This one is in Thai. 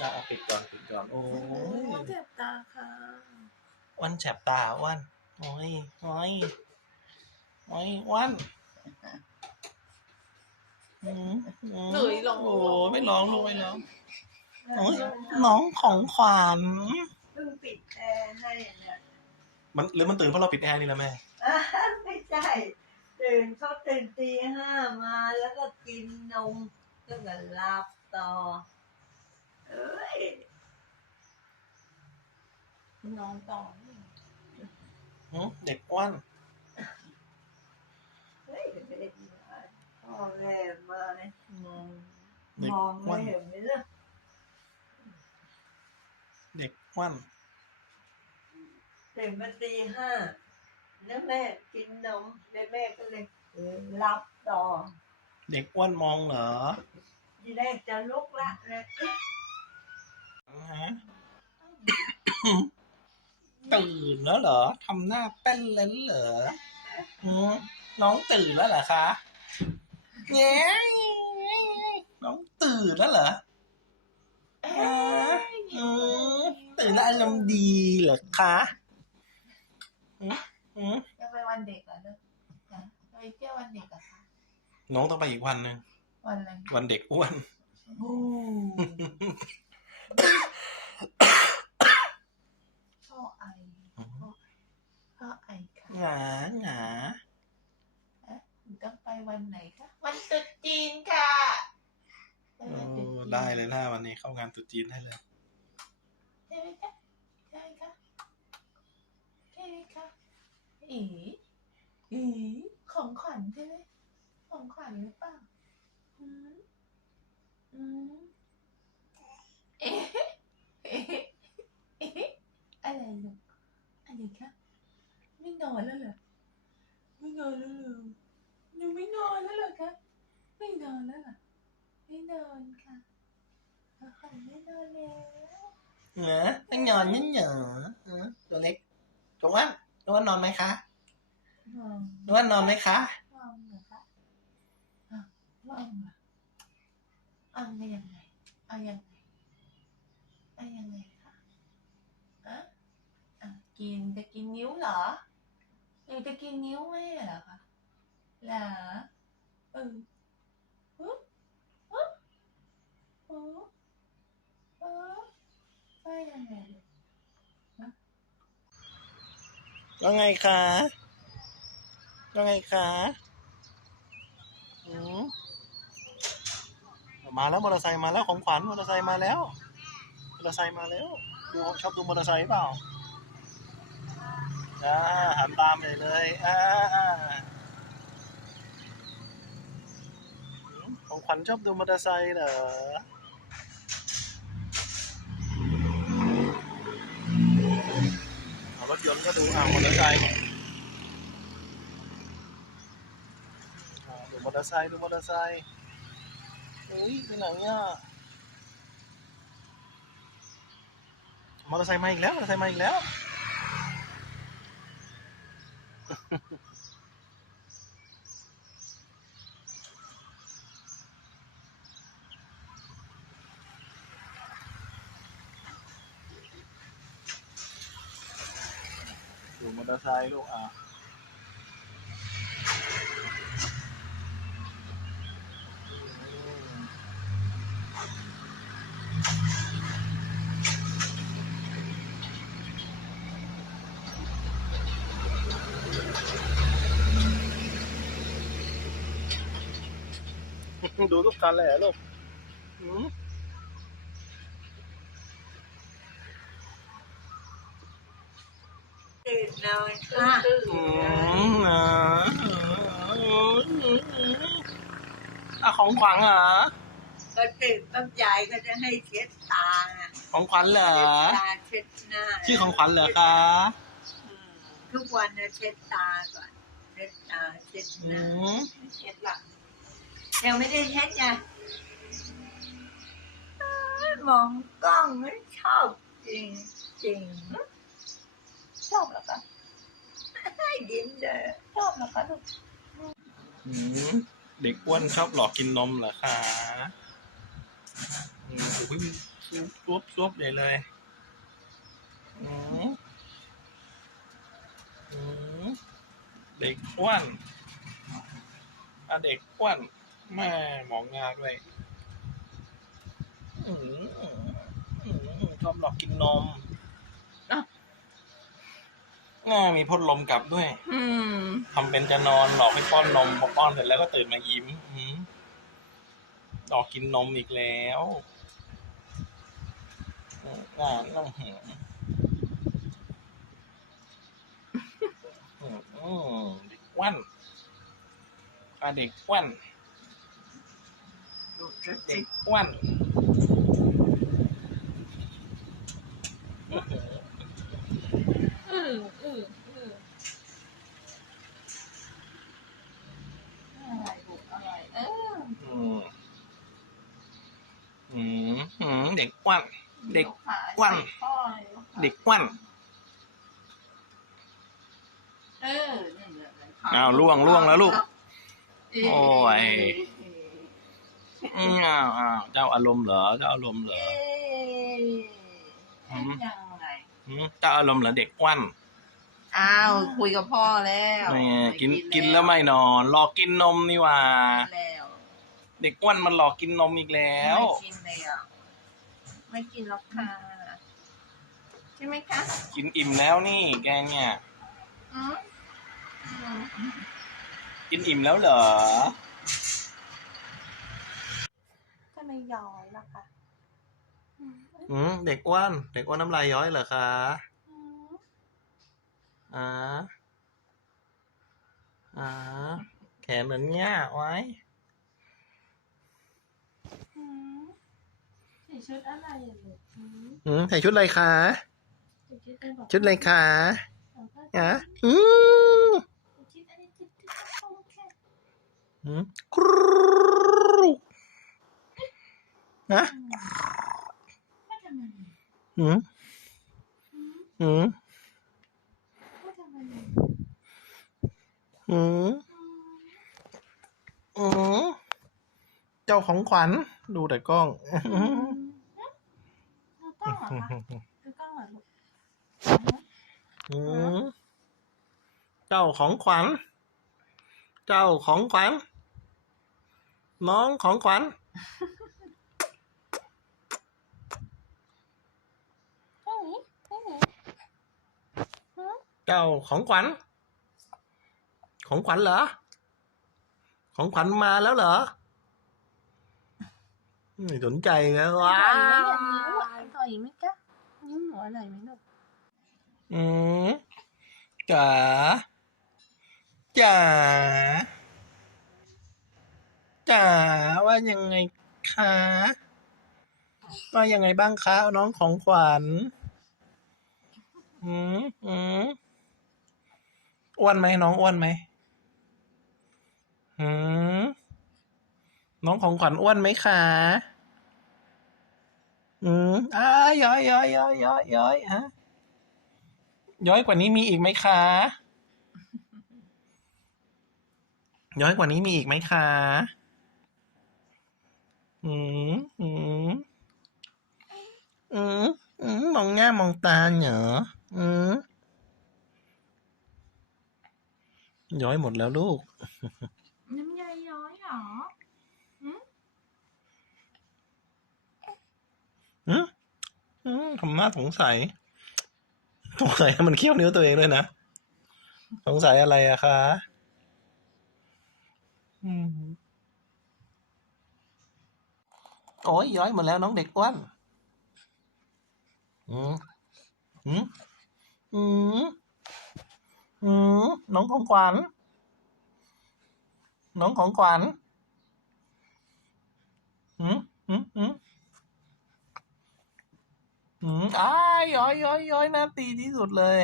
อะเอาปิดก่อนปิดก่อนโอ้ยเจ็บตาค่ะอ้วันแฉบตาอ้วันโอ้ยโอ้ยโอ้ยอ้วันอืมอืมหนุ่ยลองโอ้ไม่ร้องลูกไม่ร้องโอ้ยน้องของขวัญเพิ่งปิดแอร์ให้เนี่ยมันหรือมันตื่นเพราะเราปิดแอร์นี่แหละแม่อะไม่ใช่ตื่นเขาตื่นตีห้ามาแล้วก็กินนมแล้วก็หลับต่อ เอ้ยน้องต่อหืมเด็กอ้วนเฮ้ยไม่ได้มาพ่อแม่มาเนี่ยมองเด็กมองอ้วไม่นเห็นไหมล่ะเด็กอ้วนตื่นมาตีห้าแล้วแม่กินนมแล้วแม่ก็เลยหลับต่อ เด็กอ้วนมองเหรอ ทีแรกจะลุกละเลยเอ๊ะ ฮะตื่นแล้วเหรอทำหน้าเต้นเล่นเหรอหืมน้องตื่นแล้วเหรอคะแง่น้องตื่นแล้วเหรอฮะอืมตื่นแล้วอารมณ์ดีเหรอคะหืมหืมจะไปวันเด็กเหรอลูกนะไปเที่ยววันเด็กเหรอะคะน้องต้องไปอีกวันหนึ่งวันอะไรวันเด็กอ้วน โอ้พ่อไอพ่อพ่อไอค่ะ หงาหงา หนูต้องไปวันไหนคะวันตรุษจีนค่ะไป โอ้ วันตรุษจีน ได้ เข้างานตรุษจีนได้เลยใช่ไหมคะใช่ค่ะใช่ไหมคะอีอีของขวัญใช่ไหมของขวัญหรือเปล่าอืมอืมเอ๊ะเอ๊ะเอ๊ะอะไรลูกอะไรคะไม่นอนแล้วเหรอไม่นอนแล้วเหรอยังไม่นอนแล้วเหรอคะไม่นอนแล้วเหรอไม่นอนค่ะ ไม่นอนแล้วเหรอไม่นอนนี่เหรอเออตัวเล็กตัวอ้วนตัวอ้วนนอนไหมคะมองตัวอ้วนนอนไหมคะมองเหรอคะอะมองเหรอเอายังไงเอายังไงเอายังไงคะอะอะกินจะกินนิ้วเหรอหนูจะกินนิ้วแม่เหรอคะเหรอเออฮึฮึฮึฮึ ว่าไงว่าไงคะว่าไงคะอืมมาแล้วมอเตอร์ไซค์มาแล้วของขวัญมอเตอร์ไซค์มาแล้วมอเตอร์ไซค์มาแล้วดูชอบดูมอเตอร์ไซค์เปล่าอ่าหันตามเลยเลยอ่าของขวัญชอบดูมอเตอร์ไซค์เหรอเอา รถยนต์ก็ดูอ่ามอเตอร์ไซค์ดูมอเตอร์ไซค์ดูมอเตอร์ไซค์อุ้ยไปไหนอะมอเตอร์ไซค์มาอีกแล้วมอเตอร์ไซค์มาอีกแล้ว ตอร์ไซค์ลูกอะดูทุกคันเลยลูก ตื่นนอนค่ะอืมอ่าอะของขวัญเหรอ ก็ตื่นต้นยายก็จะให้เช็ดตาไงของขวัญเหรอ เช็ดตาเช็ดหน้าชื่อของขวัญเหรอคะอืมทุกวันนะเช็ดตาก่อนเช็ดตาเช็ดหอืน้ามเช็ดหลังยังไม่ได้เช็ดไงเอ้ยมองกล้องมันชอบจริงจริง ชอบเหรอคะให้ดินเลยชอบเหรอคะลูกอืมเด็กอ้วนชอบหลอกกินนมเหรอคะอืมโอ้ยซุบซุบซุบเลยเลยอืมอืมเด็กอ้วนอะเด็กอ้วนแม่หมองงาด้วยอืมอืมอืมชอบหลอกกินนมอ้าว ง่ามีพ่นลมกลับด้วย อืม ทำเป็นจะนอนหลอกให้ป้อนนมพอป้อนเสร็จแล้วก็ตื่นมายิ้มอืมหลอกกินนมอีกแล้วอืมงานน้ำหืมอืมอืมเด็กอ้วันอะเด็กอ้วันดูสิเด็กอ้วัน อืมอืมอืมอะไรบุกอะไรเออ อืมอืมอืมเด็ก อ้วันเด็กขาอ้วนใส่พ่อลยขาเด็กอ้วันเออนี่แหละเลยขาอ้าวล่วงล่วงแล้วลูกเอ๊ะโอ้ยอืมอ้าวอ้าวเจ้าอารมณ์เหรอเจ้าอารมณ์เหรอเอ๊ะอืมยังไงอืมเจ้าอารมณ์เหรอเด็กอ้วันอ้าวคุยกับพ่อแล้วนี่กินกินแล้วไม่นอนหลอกกินนมนี่หว่ากินแล้วเด็กอ้วนมันหลอกกินนมอีกแล้วไม่กินเลยอะ ไม่กินหรอกค่ะใช่ไหมคะกินอิ่มแล้วนี่ แกเนี่ยอืมอืมกินอิ่มแล้วเหรอทำไมย้อยล่ะคะอืมอืมเด็กอ้วนเด็กอ้วนน้ำลายย้อยเหรอคะอืมอ่าอ่าแขนเหมือนเงี้ยไว้ อืมใส่ชุดอะไรอะลูกอืมอืมใส่ชุดอะไรคะ ใส่ชุดอะไรบอกชุดอะไรคะบอกว่าอะอืมใส่ชุดอะไรชุดที่เขาแค่อืมกรูนะไม่ทำอะไรอืมอืมอืมไม่ทำอะไรอืมอืมอืมเจ้าของขวัญ ดูแต่กล้อง อืมดูกล้ องเอคะดูกล้องเหรอลูกอืมเจ้าของขวัญ เจ้าของขวัญ น้องของขวัญ เจ้าของขวัญ ของขวัญเหรอ ของขวัญมาแล้วเหรอ ไม่สนใจแล้วว้าอร่อยไหมจ๊ะยิ้มหนูอร่อยไหมลูกอืมจ๋าจ๋าจ๋าว่ายังไงคะว่ายังไงบ้างคะน้องของขวัญอืมอืมอ้วนไหมน้องอ้วนไหมอืม น้องของขวัญอ้วนไหมคะอืมอ้าย้อยย้อยย้อยย้อยย้อยฮะย้อยกว่านี้มีอีกไหมคะ ย้อยกว่านี้มีอีกไหมคะอืมอืมอืมอืมมองหน้ามองตาเหรออืมย้อยหมดแล้วลูก น้ำยาย้อยเหรอ อืมอืมทำหน้าสงสัย สงสัยมันเคี้ยวนิ้วตัวเองด้วยนะ สงสัยอะไรอะคะอืมโอ้ยย้อยหมดแล้วน้องเด็กอ้วนอืมอืมอืมอืมน้องของขวัญ น้องของขวัญอืม อ้ายอ้อยย้อยย้อยน่าตีที่สุดเลย